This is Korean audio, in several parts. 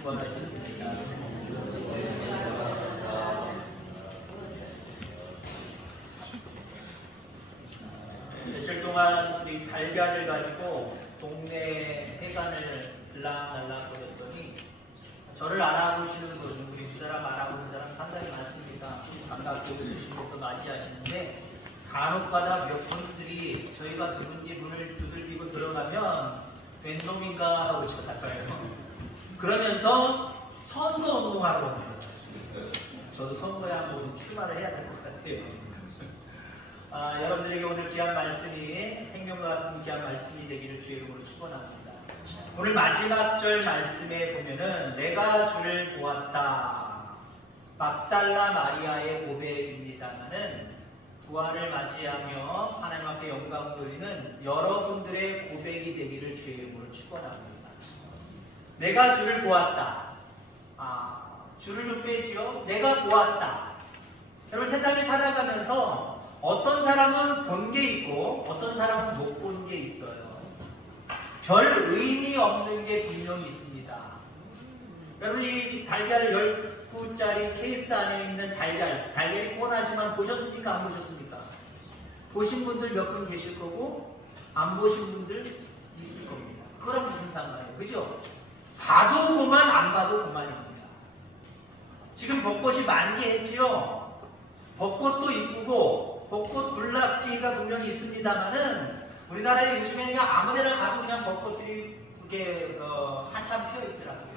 축원하셨습니다. 며칠 동안 우리 달걀을 가지고 동네 해관을 들락날락거렸더니 저를 알아보시는 분, 우리 두 사람 알아보는 사람 상당히 많습니다. 반갑게 웃으시면서 맞이하시는데 간혹가다 몇 분들이 저희가 누군지 문을 두들기고 들어가면 웬 놈인가 하고 쳐다봐요. 그러면서 선거 운동하러 옵니다. 저도 선거에 한번 출마를 해야 될 것 같아요. 여러분들에게 오늘 귀한 말씀이 생명과 같은 귀한 말씀이 되기를 주의 이름으로 축원합니다. 오늘 마지막 절 말씀에 보면은 내가 주를 보았다. 막달라 마리아의 고백입니다만은 부활을 맞이하며 하나님 앞에 영광 돌리는 여러분들의 고백이 되기를 주의 이름으로 축원합니다. 내가 주를 보았다. 주를 좀 빼지요. 내가 보았다. 여러분 세상에 살아가면서 어떤 사람은 본 게 있고 어떤 사람은 못 본 게 있어요. 별 의미 없는 게 분명히 있습니다. 여러분 이 달걀 10구짜리 케이스 안에 있는 달걀이 뻔하지만 보셨습니까? 안 보셨습니까? 보신 분들 몇 분 계실 거고 안 보신 분들 있을 겁니다. 그럼 무슨 상관이에요? 그죠? 봐도 그만 안 봐도 그만입니다. 지금 벚꽃이 만개했지요? 벚꽃도 이쁘고 벚꽃 군락지가 분명히 있습니다만은 우리나라에 요즘에 그냥 아무데나 가도 그냥 벚꽃들이 그게 한참 피어 있더라고요.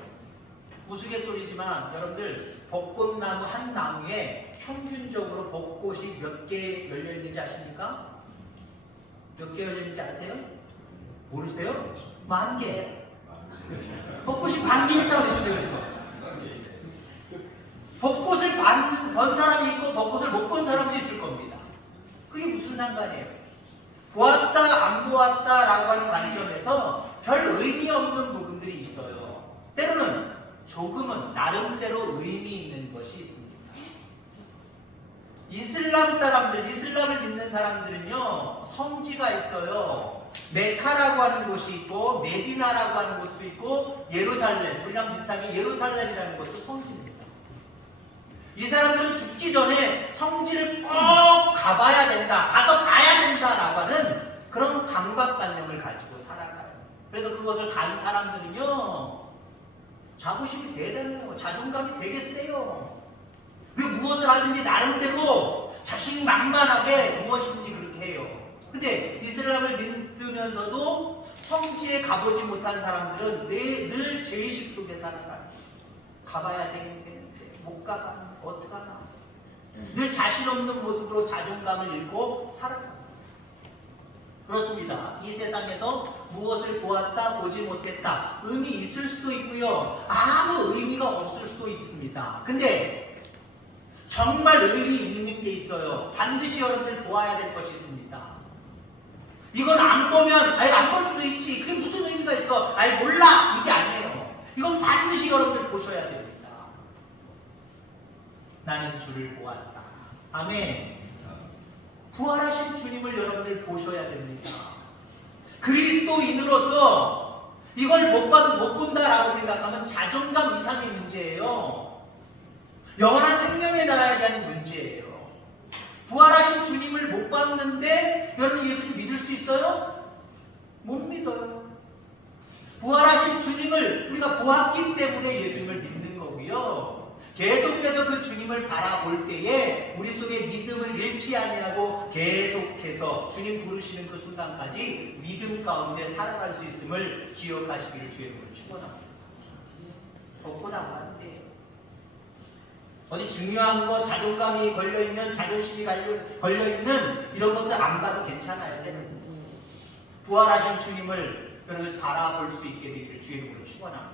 우스갯소리지만 여러분들 벚꽃나무 한 나무에 평균적으로 벚꽃이 몇 개 열려 있는지 아십니까? 몇 개 열려 있는지 아세요? 모르세요? 10,000개. 벚꽃이 10,000개 있다고 그러시면 되겠어요. 벚꽃을 본 사람이 있고 벚꽃을 못 본 사람도 있을 겁니다. 그게 무슨 상관이에요? 보았다 안 보았다 라고 하는 관점에서 별 의미 없는 부분들이 있어요. 때로는 조금은 나름대로 의미 있는 것이 있습니다. 이슬람 사람들, 이슬람을 믿는 사람들은요 성지가 있어요. 메카라고 하는 곳이 있고 메디나라고 하는 곳도 있고 예루살렘, 우리랑 비슷하게 예루살렘이라는 것도 성지입니다. 이 사람들은 죽기 전에 성지를 꼭 가봐야 된다, 가서 봐야 된다라고 하는 그런 강박관념을 가지고 살아가요. 그래서 그것을 간 사람들은요 자부심이 대단해요. 자존감이 되게 세요. 그리고 무엇을 하든지 나름대로 자신만만하게 무엇이든지 그렇게 해요. 근데 이슬람을 믿으면서도 성지에 가보지 못한 사람들은 늘 죄의식 속에 살아가요. 가봐야 되는데 못 가봐. 어떡하나. 늘 자신 없는 모습으로 자존감을 잃고 살아갑니다. 그렇습니다. 이 세상에서 무엇을 보았다, 보지 못했다. 의미 있을 수도 있고요. 아무 의미가 없을 수도 있습니다. 근데 정말 의미 있는 게 있어요. 반드시 여러분들 보아야 될 것이 있습니다. 이건 안 보면, 안 볼 수도 있지. 그게 무슨 의미가 있어? 몰라. 이게 아니에요. 이건 반드시 여러분들 보셔야 됩니다. 나는 주를 보았다. 아멘. 부활하신 주님을 여러분들 보셔야 됩니다. 그리스도인으로서 이걸 못 본다라고 생각하면 자존감 이상의 문제예요. 영원한 생명의 나라에 대한 문제예요. 부활하신 주님을 못 봤는데 여러분 예수님 믿을 수 있어요? 못 믿어요. 부활하신 주님을 우리가 보았기 때문에 예수님을 믿는 거고요. 계속해서 그 주님을 바라볼 때에 우리 속에 믿음을 잃지 아니하고 계속해서 주님 부르시는 그 순간까지 믿음 가운데 살아갈 수 있음을 기억하시기를 주의 이름으로 축원합니다. 벚꽃 안 봤는데 어디 중요한 거 자존감이 걸려있는 자존심이 걸려있는 이런 것들 안 봐도 괜찮아요. 부활하신 주님을 여러분 바라볼 수 있게 되기를 주의 이름으로 축원합니다.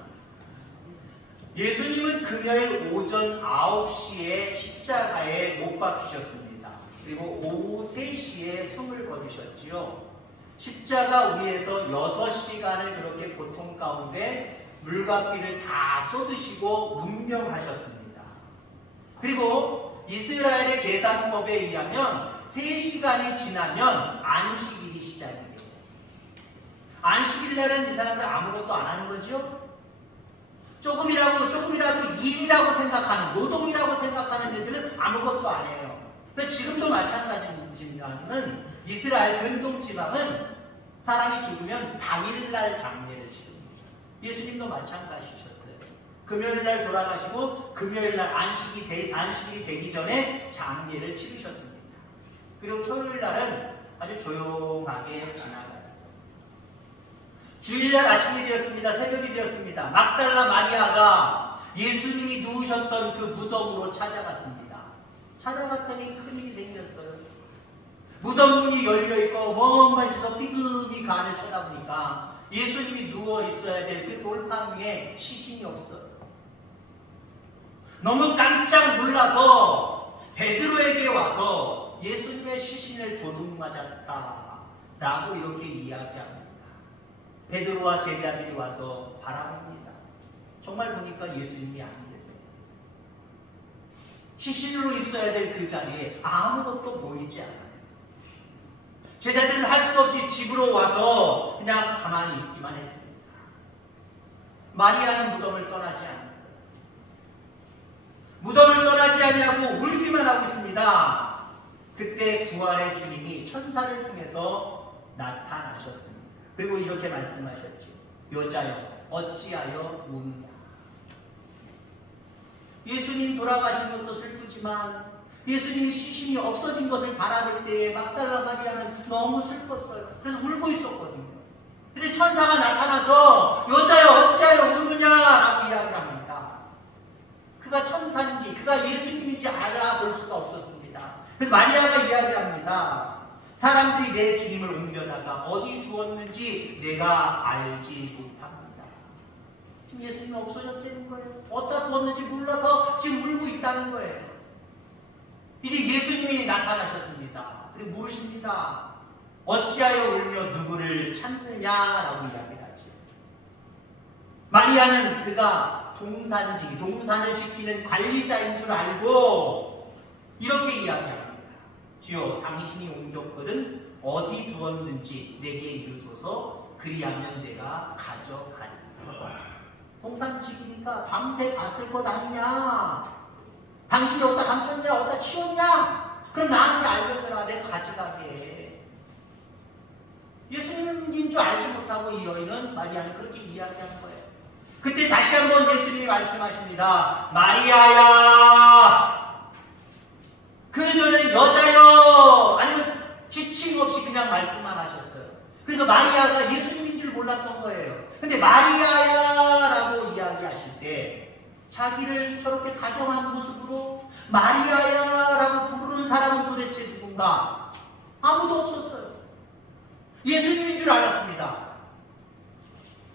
예수님은 금요일 오전 9시에 십자가에 못 박히셨습니다. 그리고 오후 3시에 숨을 거두셨지요. 십자가 위에서 6시간을 그렇게 고통 가운데 물과 피를 다 쏟으시고 운명하셨습니다. 그리고 이스라엘의 계산법에 의하면 3시간이 지나면 안식일이 시작이에요. 안식일날은 이 사람들 아무것도 안 하는 거죠? 조금이라도 일이라고 생각하는, 노동이라고 생각하는 일들은 아무것도 아니에요. 지금도 마찬가지지만은 이스라엘 근동 지방은 사람이 죽으면 당일날 장례를 치릅니다. 예수님도 마찬가지셨어요. 금요일날 돌아가시고 금요일날 안식이 되기 전에 장례를 치르셨습니다. 그리고 토요일날은 아주 조용하게 지나갔어요. 주일날 아침이 되었습니다. 새벽이 되었습니다. 막달라 마리아가 예수님이 누우셨던 그 무덤으로 찾아갔습니다. 찾아갔더니 큰일이 생겼어요. 무덤 문이 열려있고 먼 발치서 삐금이 간을 쳐다보니까 예수님이 누워 있어야 될 그 돌판 위에 시신이 없어요. 너무 깜짝 놀라서 베드로에게 와서 예수님의 시신을 도둑맞았다라고 이렇게 이야기합니다. 베드로와 제자들이 와서 바라봅니다. 정말 보니까 예수님이 안 계세요. 시신으로 있어야 될 그 자리에 아무것도 보이지 않아요. 제자들은 할 수 없이 집으로 와서 그냥 가만히 있기만 했습니다. 마리아는 무덤을 떠나지 않았어요. 무덤을 떠나지 아니하고 울기만 하고 있습니다. 그때 부활의 주님이 천사를 통해서 나타나셨습니다. 그리고 이렇게 말씀하셨죠. 여자여 어찌하여 우느냐. 예수님 돌아가신 것도 슬프지만 예수님이 시신이 없어진 것을 바라볼 때에 막달라 마리아는 너무 슬펐어요. 그래서 울고 있었거든요. 근데 천사가 나타나서 여자여 어찌하여 우느냐라고 이야기를 합니다. 그가 천사인지 그가 예수님인지 알아볼 수가 없었습니다. 그래서 마리아가 이야기합니다. 사람들이 내 주님을 옮겨다가 어디 두었는지 내가 알지 못합니다. 지금 예수님이 없어졌다는 거예요. 어디다 두었는지 몰라서 지금 울고 있다는 거예요. 이제 예수님이 나타나셨습니다. 그리고 물으십니다. 어찌하여 울며 누구를 찾느냐라고 이야기를 하죠. 마리아는 그가 동산을 지키는 관리자인 줄 알고 이렇게 이야기합니다. 주여 당신이 옮겼거든 어디 두었는지 내게 이르소서 그리하면 내가 가져가리라. 동산 지키니까 밤새 봤을 것 아니냐. 당신이 어디다 감췄냐 어디다 치웠냐. 그럼 나한테 알려줘라. 내가 가져가게. 예수님인 줄 알지 못하고 이 여인은 마리아는 그렇게 이야기한 거예요. 그때 다시 한번 예수님이 말씀하십니다. 마리아야. 그 전에 여자여 아니면 지침 없이 그냥 말씀만 하셨어요. 그래서 마리아가 예수님인 줄 몰랐던 거예요. 근데 마리아야라고 이야기하실 때 자기를 저렇게 다정한 모습으로 마리아야라고 부르는 사람은 도대체 누군가? 아무도 없었어요. 예수님인 줄 알았습니다.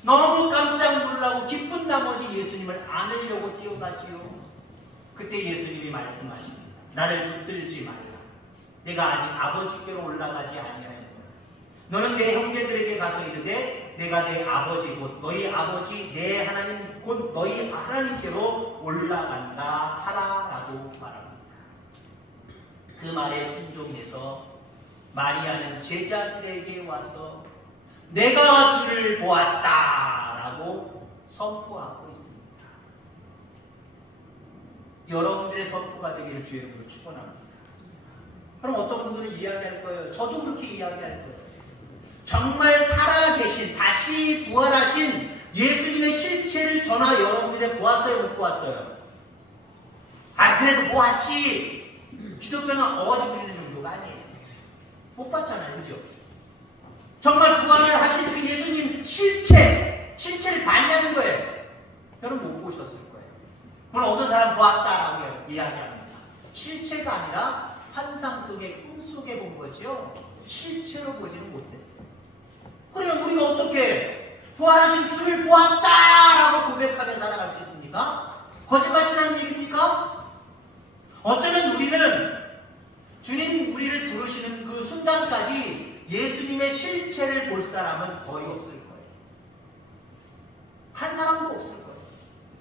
너무 깜짝 놀라고 기쁜 나머지 예수님을 안으려고 뛰어가지요. 그때 예수님이 말씀하십니다. 나를 붙들지 말라. 내가 아직 아버지께로 올라가지 아니하였노라. 너는 내 형제들에게 가서 이르되 내가 내 아버지 곧 너희 아버지 내 하나님 곧 너희 하나님께로 올라간다 하라라고 말합니다. 그 말에 순종해서 마리아는 제자들에게 와서 내가 주를 보았다라고 선포하고 있습니다. 여러분들의 선포가 되기를 주의 이름으로 축원합니다. 그럼 어떤 분들은 이야기할 거예요. 저도 그렇게 이야기할 거예요. 정말 살아계신 다시 부활하신 예수님의 실체를 저나 여러분들이 보았어요? 못 보았어요? 그래도 보았지. 기독교는 어거지 부리는 정도가 아니에요. 못 봤잖아요. 그죠? 정말 부활하신 그 예수님 실체를 봤냐는 거예요. 여러분 못 보셨을 거예요. 물론 어떤 사람 보았다라고 이야기합니다. 실체가 아니라 환상 속에 꿈 속에 본 거죠. 실체로 보지는 못했어요. 그러면 우리가 어떻게 부활하신 주를 보았다라고 고백하며 살아갈 수 있습니까? 거짓말치라는 얘기입니까? 어쩌면 우리는 주님 우리를 부르시는 그 순간까지 예수님의 실체를 볼 사람은 거의 없을 거예요. 한 사람도 없을 거예요.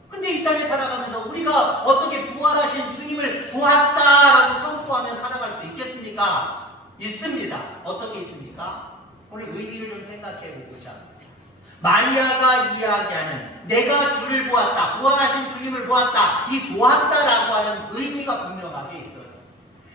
근데 이 땅에 살아가면서 우리가 어떻게 부활하신 주님을 보았다라고 선포하며 살아갈 수 있겠습니까? 있습니다. 어떻게 있습니까? 오늘 의미를 좀 생각해 보고자 합니다. 마리아가 이야기하는 내가 주를 보았다, 부활하신 주님을 보았다, 이 보았다라고 하는 의미가 분명하게 있어요.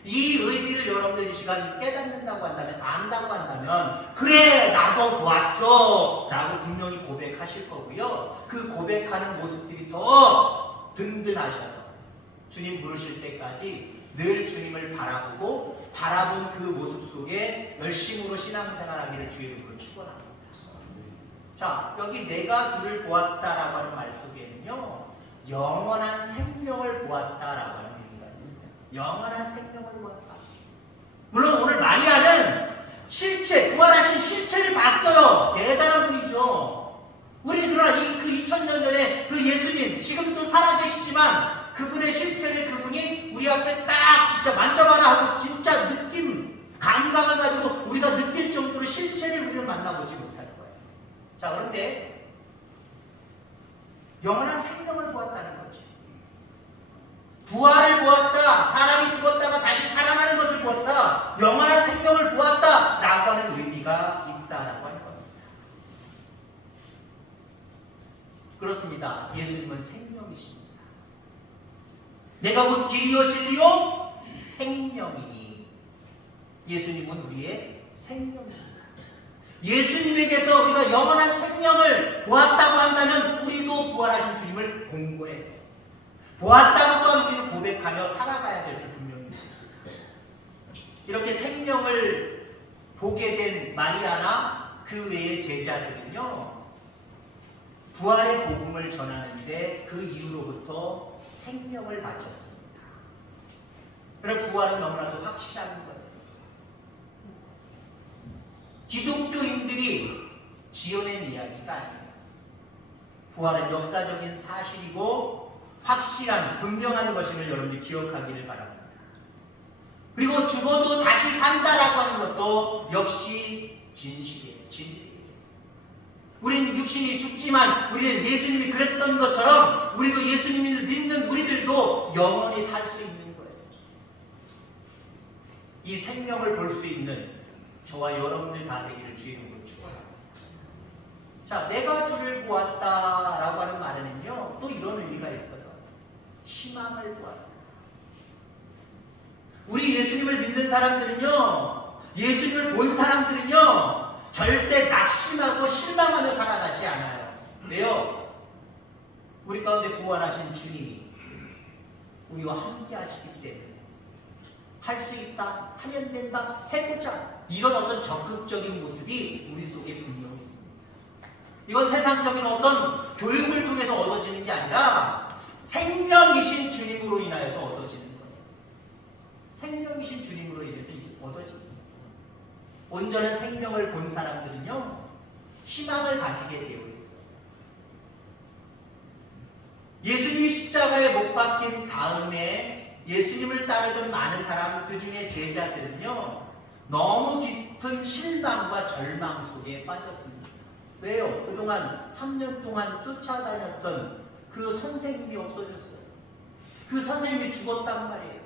이 의미를 여러분들 이 시간 깨닫는다고 한다면, 안다고 한다면, 그래 나도 보았어 라고 분명히 고백하실 거고요. 그 고백하는 모습들이 더 든든하셔서 주님 부르실 때까지 늘 주님을 바라보고 바라본 그 모습 속에 열심으로 신앙생활하기를 주의 이름으로 축원합니다. 자, 여기 내가 주를 보았다라고 하는 말 속에는요, 영원한 생명을 보았다라고 하는 의미가 있습니다. 영원한 생명을 보았다. 물론 오늘 마리아는 실체, 부활하신 실체를 봤어요. 대단한 분이죠. 우리는 그러나 그 2000년 전에 그 예수님, 지금도 살아계시지만 그분의 실체를 그분이 우리 앞에 딱 진짜 만져봐라 하고 진짜 느낌, 감각을 가지고 우리가 느낄 정도로 실체를 우리는 만나보지 못할 거예요. 자, 그런데 영원한 생명을 보았다는 거지. 부활을 보았다. 사람이 죽었다가 다시 살아나는 것을 보았다. 영원한 생명을 보았다. 라고 하는 의미가 있다라고 하는 겁니다. 그렇습니다. 예수님은 생명이십니다. 내가 곧 길이요 진리요 생명이니. 예수님은 우리의 생명입니다. 예수님에게서 우리가 영원한 생명을 보았다고 한다면 우리도 부활하신 주님을 공고해야 돼요. 보았다고 또한 우리는 고백하며 살아가야 될 줄 분명히 있습니다. 이렇게 생명을 보게 된 마리아나 그 외의 제자들은요, 부활의 복음을 전하는데 그 이후로부터 생명을 바쳤습니다. 그래서 부활은 너무나도 확실한 거예요. 기독교인들이 지어낸 이야기가 아닙니다. 부활은 역사적인 사실이고 확실한, 분명한 것임을 여러분들이 기억하기를 바랍니다. 그리고 죽어도 다시 산다라고 하는 것도 역시 진실이에요. 진리예요. 우리는 육신이 죽지만 우리는 예수님이 그랬던 것처럼 우리도 예수님을 믿는 우리들도 영원히 살 수 있는 거예요. 이 생명을 볼 수 있는 저와 여러분들 다 되기를 주의 이름으로 축원합니다. 자, 내가 주를 보았다라고 하는 말에는요, 또 이런 의미가 있어요. 희망을 보았다. 우리 예수님을 믿는 사람들은요, 예수님을 본 사람들은요, 절대 낙심하고 실망하며 살아가지 않아요. 왜요? 우리 가운데 부활하신 주님이 우리와 함께 하시기 때문에 할 수 있다, 하면 된다, 해보자, 이런 어떤 적극적인 모습이 우리 속에 분명히 있습니다. 이건 세상적인 어떤 교육을 통해서 얻어지는 게 아니라 생명이신 주님으로 인하여서 얻어지는 거예요. 생명이신 주님으로 인해서 얻어지는 거예요. 온전한 생명을 본 사람들은요, 희망을 가지게 되어 있어요. 예수님이 십자가에 못 박힌 다음에 예수님을 따르던 많은 사람, 그 중에 제자들은요, 너무 깊은 실망과 절망 속에 빠졌습니다. 왜요? 그동안 3년 동안 쫓아다녔던 그 선생님이 없어졌어요. 그 선생님이 죽었단 말이에요.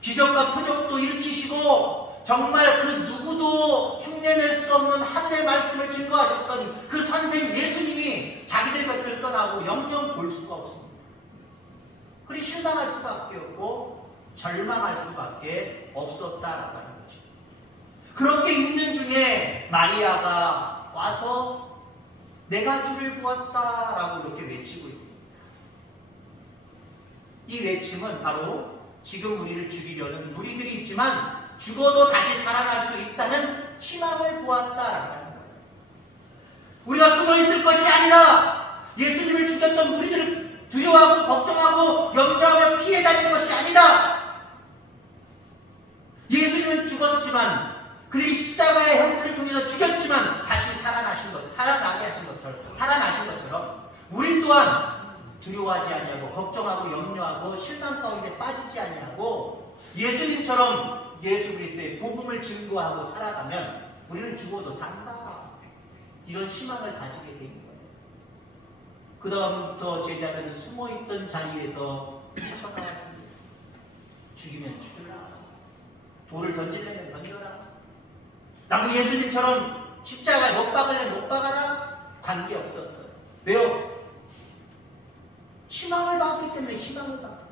기적과 표적도 일으키시고 정말 그 누구도 흉내낼 수 없는 하늘의 말씀을 증거하셨던 그 선생님 예수님이 자기들 곁을 떠나고 영영 볼 수가 없습니다. 그리 실망할 수밖에 없고 절망할 수밖에 없었다라고 하는 거죠. 그렇게 있는 중에 마리아가 와서 내가 주를 보았다라고 이렇게 외치고 있습니다. 이 외침은 바로 지금 우리를 죽이려는 무리들이 있지만 죽어도 다시 살아날 수 있다는 희망을 보았다라고 하는 거예요. 우리가 숨어있을 것이 아니라 예수님을 죽였던 무리들을 두려워하고 걱정하고 염려하며 피해 다닐 것이 아니다. 예수님은 죽었지만 그들이 십자가의 형태를 통해서 죽였지만 다시 살아나신 것처럼 우리 또한 두려워하지 아니하고 걱정하고 염려하고 실망 가운데 빠지지 아니하고 예수님처럼 예수 그리스도의 복음을 증거하고 살아가면 우리는 죽어도 산다. 이런 희망을 가지게 되는 거예요. 그 다음부터 제자들은 숨어있던 자리에서 뛰쳐나왔습니다. 죽이면 죽여라. 돌을 던지려면 던져라. 나도 예수님처럼 십자가에 못 박으려면 못 박아라. 관계없었어요. 왜요? 희망을 받았기 때문에 희망을 받았어요.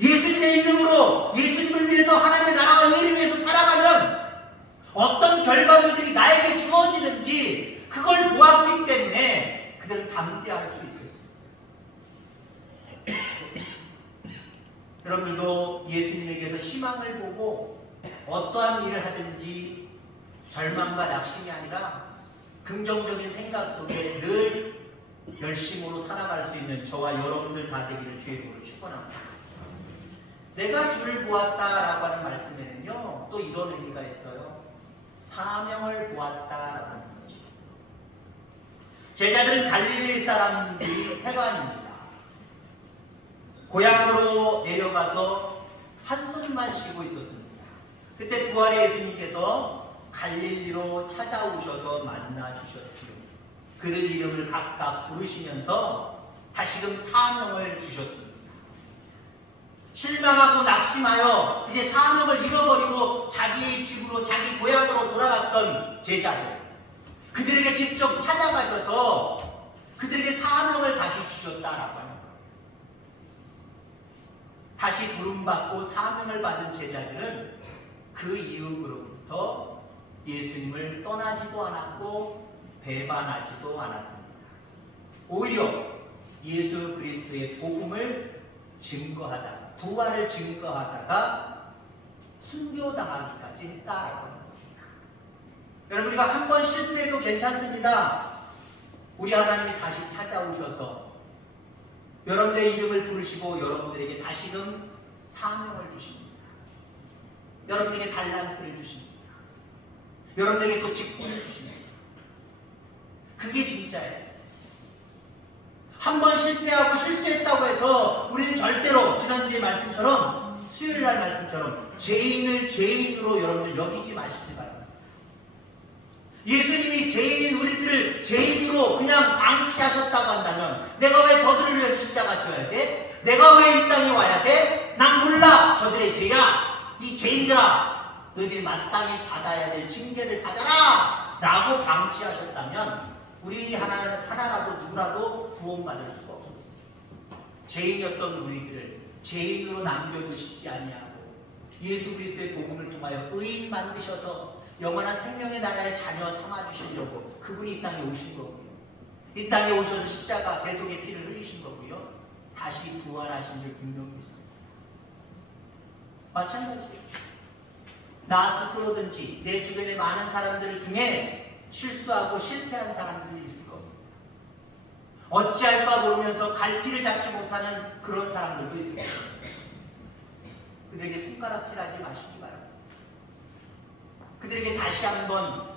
예수님의 이름으로 예수님을 위해서 하나님의 나라와 의를 위해서 살아가면 어떤 결과물들이 나에게 주어지는지 그걸 보았기 때문에 그들은 담대할 수 있었습니다. 여러분들도 예수님에게서 희망을 보고 어떠한 일을 하든지 절망과 낙심이 아니라 긍정적인 생각 속에 늘 열심으로 살아갈 수 있는 저와 여러분들 다 되기를 주의 이름으로 축원합니다. 내가 주를 보았다라고 하는 말씀에는요, 또 이런 의미가 있어요. 사명을 보았다라고 하는 거죠. 제자들은 갈릴리 사람들이 태반입니다. 고향으로 내려가서 한숨만 쉬고 있었습니다. 그때 부활의 예수님께서 갈릴리로 찾아오셔서 만나 주셨지요. 그들 이름을 각각 부르시면서 다시금 사명을 주셨습니다. 실망하고 낙심하여 이제 사명을 잃어버리고 자기의 집으로 자기 고향으로 돌아갔던 제자들, 그들에게 직접 찾아가셔서 그들에게 사명을 다시 주셨다라고 하는 거예요. 다시 부름받고 사명을 받은 제자들은 그 이후로부터 예수님을 떠나지도 않았고 배반하지도 않았습니다. 오히려 예수 그리스도의 복음을 증거하다가, 부활을 증거하다가 순교당하기까지 했다라고 합니다. 여러분, 우리가 한 번 실패해도 괜찮습니다. 우리 하나님이 다시 찾아오셔서 여러분들의 이름을 부르시고 여러분들에게 다시금 사명을 주십니다. 여러분에게 달란트를 주십니다. 여러분에게 또 직분을 주십니다. 그게 진짜예요. 한 번 실패하고 실수했다고 해서 우리는 절대로 지난주의 말씀처럼, 수요일날 말씀처럼 죄인을 죄인으로 여러분들 여기지 마시길 바랍니다. 예수님이 죄인인 우리들을 죄인으로 그냥 방치하셨다고 한다면 내가 왜 저들을 위해서 십자가 지어야 돼? 내가 왜 이 땅에 와야 돼? 난 몰라. 저들의 죄야. 이 죄인들아, 너희들이 마땅히 받아야 될 징계를 받아라 라고 방치하셨다면 우리 하나라도 누구라도 구원받을 수가 없었어요. 죄인이었던 우리들을 죄인으로 남겨두시지 아니하고 예수 그리스도의 복음을 통하여 의인 만드셔서 영원한 생명의 나라의 자녀 삼아주시려고 그분이 이 땅에 오신 거고요. 이 땅에 오셔서 십자가 대속의 피를 흘리신 거고요. 다시 부활하신 줄 분명히 믿습니다. 마찬가지예요. 나 스스로든지 내 주변의 많은 사람들 중에 실수하고 실패한 사람들이 있을 겁니다. 어찌할까 모르면서 갈피를 잡지 못하는 그런 사람들도 있을 겁니다. 그들에게 손가락질하지 마시기 바랍니다. 그들에게 다시 한번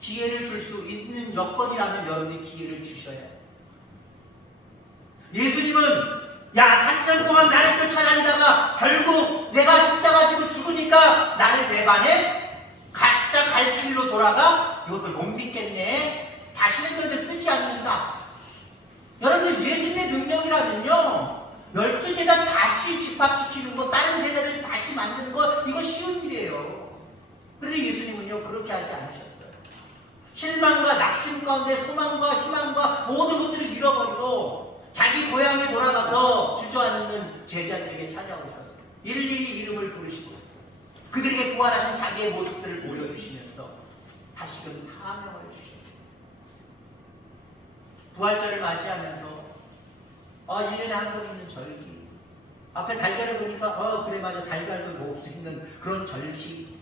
기회를 줄 수 있는 여건이라면 여러분이 기회를 주셔야 해요. 예수님은 야, 3년 동안 나를 쫓아다니다가 결국 내가 십자가 지고 죽으니까 나를 배반해? 가짜 갈 길로 돌아가? 이것들 못 믿겠네. 다시는 너희들 쓰지 않는다. 여러분들, 예수님의 능력이라면요, 12제자 다시 집합시키는 거, 다른 제자들 다시 만드는 거, 이거 쉬운 일이에요. 그런데 예수님은요, 그렇게 하지 않으셨어요. 실망과 낙심 가운데 소망과 희망과 모든 것들을 잃어버리고 자기 고향에 돌아가서 주저앉는 제자들에게 찾아오셔서 일일이 이름을 부르시고 그들에게 부활하신 자기의 모습들을 보여주시면서 다시금 사명을 주셨어요. 부활절을 맞이하면서 1년에 한 번 있는 절기, 앞에 달걀을 보니까 그래 맞아, 달걀도 먹을 수 있는 그런 절기,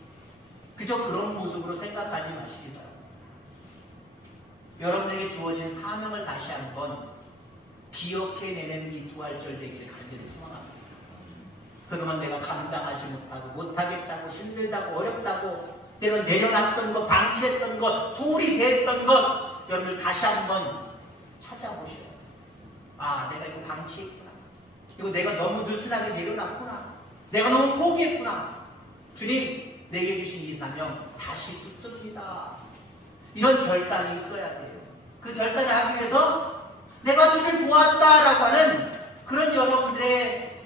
그저 그런 모습으로 생각하지 마시기 바랍니다. 여러분에게 주어진 사명을 다시 한번 기억해내는 이 부활절 되기를 간절히 소망합니다. 그동안 내가 감당하지 못하고 못하겠다고 힘들다고 어렵다고 때론 내려놨던 것, 방치했던 것, 소홀히 대했던 것, 여러분들 다시 한번 찾아보셔요. 아, 내가 이거 방치했구나. 이거 내가 너무 느슨하게 내려놨구나. 내가 너무 포기했구나. 주님, 내게 주신 이 사명 다시 붙듭니다. 이런 결단이 있어야 돼요. 그 결단을 하기 위해서 내가 주를 보았다라고 하는 그런 여러분들의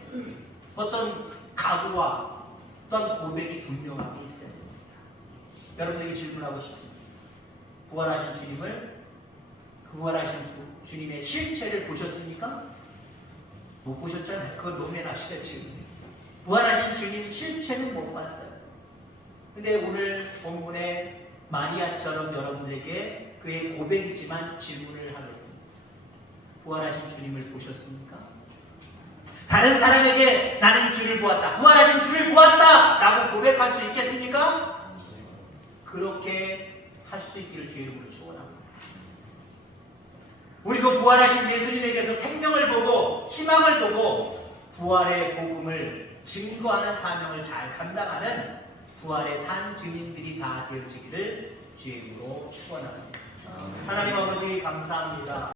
어떤 각오와 어떤 고백이 분명하게 있어야 됩니다. 여러분에게 질문하고 싶습니다. 부활하신 주님을, 부활하신 주님의 실체를 보셨습니까? 못 보셨잖아요. 그건 노면하시겠지. 부활하신 주님 실체는 못 봤어요. 근데 오늘 본문에 마리아처럼 여러분에게 그의 고백이지만 질문을 하겠습니다. 부활하신 주님을 보셨습니까? 다른 사람에게 나는 주를 보았다, 부활하신 주를 보았다 라고 고백할 수 있겠습니까? 그렇게 할 수 있기를 주의 이름으로 축원합니다. 우리도 부활하신 예수님에게서 생명을 보고 희망을 보고 부활의 복음을 증거하는 사명을 잘 감당하는 부활의 산 증인들이 다 되어지기를 주의 이름으로 축원합니다. 하나님 아버지 감사합니다.